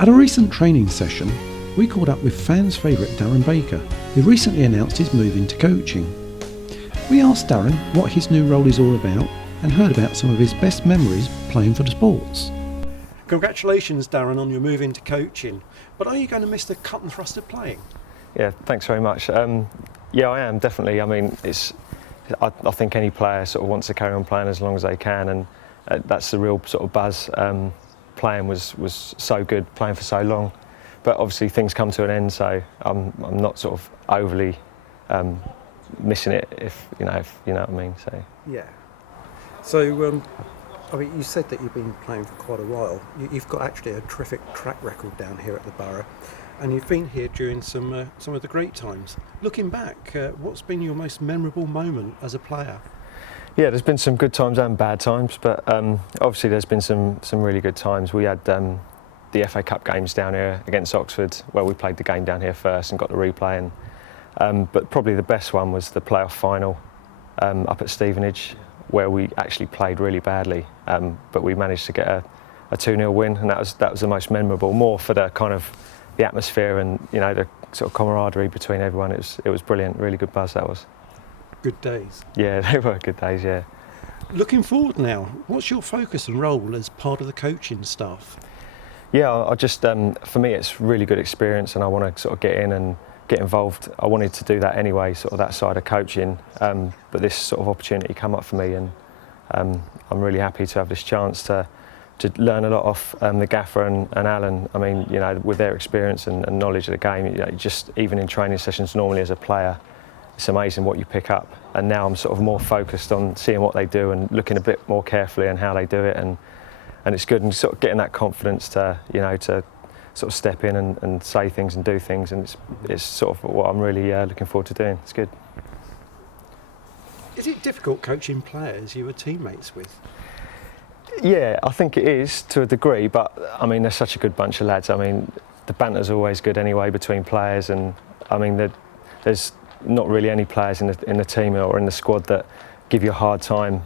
At a recent training session, we caught up with fans' favourite Darren Baker, who recently announced his move into coaching. We asked Darren what his new role is all about and heard about some of his best memories playing for the Sports. Congratulations, Darren, on your move into coaching, but are you going to miss the cut and thrust of playing? Yeah, thanks very much. Yeah, I am, definitely. I mean, I think any player sort of wants to carry on playing as long as they can, and that's the real sort of buzz. Playing was so good, playing for so long, but obviously things come to an end, so I'm not sort of overly missing it, if you know what I mean. So yeah. So I mean, you said that you've been playing for quite a while. You've got actually a terrific track record down here at the Borough, and you've been here during some of the great times. Looking back, what's been your most memorable moment as a player? Yeah, there's been some good times and bad times, but obviously there's been some really good times. We had the FA Cup games down here against Oxford, where we played the game down here first and got the replay. But probably the best one was the playoff final up at Stevenage, where we actually played really badly, but we managed to get a 2-0 win, and that was the most memorable. More for the kind of the atmosphere and the sort of camaraderie between everyone. It was brilliant, really good buzz that was. Good days. Yeah, they were good days, yeah. Looking forward now, what's your focus and role as part of the coaching staff? Yeah, I just, for me it's really good experience, and I want to sort of get in and get involved. I wanted to do that anyway, sort of that side of coaching, but this sort of opportunity came up for me, and I'm really happy to have this chance to learn a lot off the gaffer and Alan. I mean, with their experience and knowledge of the game, just even in training sessions normally as a player, it's amazing what you pick up. And now I'm sort of more focused on seeing what they do and looking a bit more carefully on how they do it, and it's good, and sort of getting that confidence to to sort of step in and say things and do things, and it's sort of what I'm really looking forward to doing. It's good. Is it difficult coaching players you were teammates with? Yeah, I think it is to a degree, but I mean they're such a good bunch of lads. I mean the banter's always good anyway between players, and I mean there's not really any players in the team or in the squad that give you a hard time.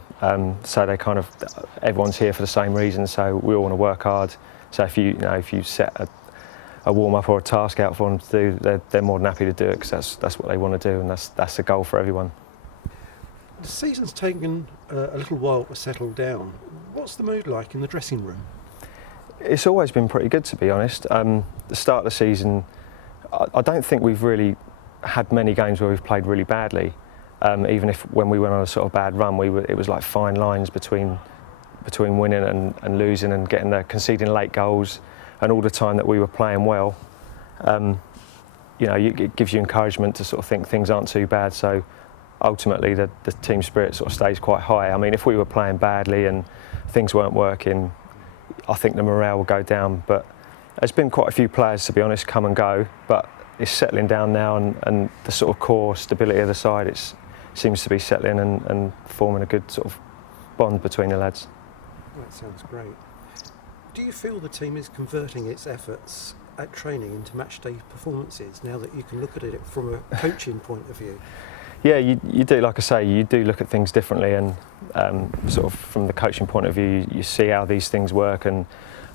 So they kind of, everyone's here for the same reason. So we all want to work hard. So if you set a warm up or a task out for them to do, they're more than happy to do it, because that's what they want to do, and that's the goal for everyone. The season's taken a little while to settle down. What's the mood like in the dressing room? It's always been pretty good, to be honest. The start of the season, I don't think we've really had many games where we've played really badly. Even if when we went on a sort of bad run, it was like fine lines between winning and losing, and conceding late goals, and all the time that we were playing well. It gives you encouragement to sort of think things aren't too bad. So ultimately, the team spirit sort of stays quite high. I mean, if we were playing badly and things weren't working, I think the morale will go down. But there's been quite a few players, to be honest, come and go, but it's settling down now, and the sort of core stability of the side, it seems to be settling and forming a good sort of bond between the lads. That sounds great. Do you feel the team is converting its efforts at training into matchday performances now that you can look at it from a coaching point of view? Yeah, you do. Like I say, you do look at things differently, and sort of from the coaching point of view, you see how these things work, and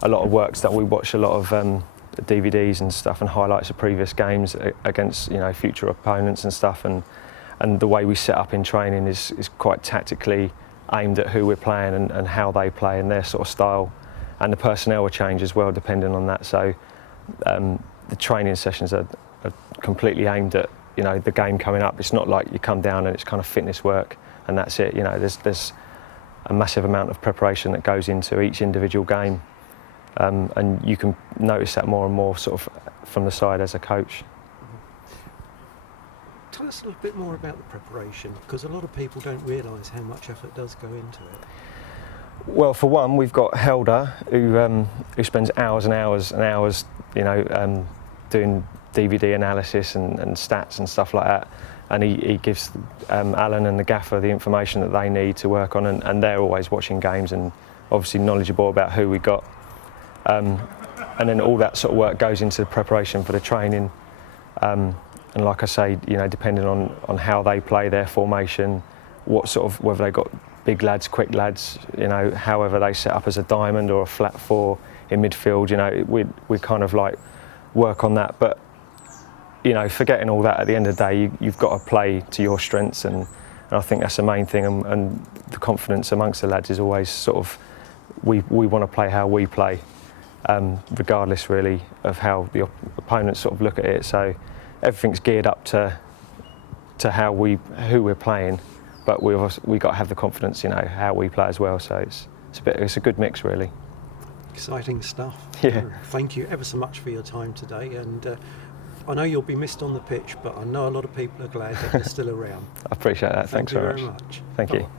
a lot of works that we watch a lot of DVDs and stuff and highlights of previous games against future opponents and stuff, and the way we set up in training is quite tactically aimed at who we're playing and how they play and their sort of style, and the personnel will change as well depending on that. So the training sessions are completely aimed at the game coming up. It's not like you come down and it's kind of fitness work and that's it. There's a massive amount of preparation that goes into each individual game. And you can notice that more and more sort of from the side as a coach. Tell us a little bit more about the preparation, because a lot of people don't realise how much effort does go into it. Well, for one, we've got Helder, who spends hours and hours and hours, doing DVD analysis and stats and stuff like that. And he gives Alan and the gaffer the information that they need to work on, and they're always watching games and obviously knowledgeable about who we got. And then all that sort of work goes into the preparation for the training. And like I say, depending on how they play their formation, whether they got big lads, quick lads, however they set up as a diamond or a flat four, in midfield. You know, we kind of like work on that, but you know, forgetting all that, at the end of the day, you've got to play to your strengths, and I think that's the main thing. And the confidence amongst the lads is always sort of, we want to play how we play, regardless really of how the opponents sort of look at it. So everything's geared up to who we're playing, but we got to have the confidence, you know, how we play as well. So it's a good mix really. Exciting stuff. Yeah. Thank you ever so much for your time today, and I know you'll be missed on the pitch, but I know a lot of people are glad that you're still around. I appreciate that. Thanks Thank you very much. Thank Bye. you.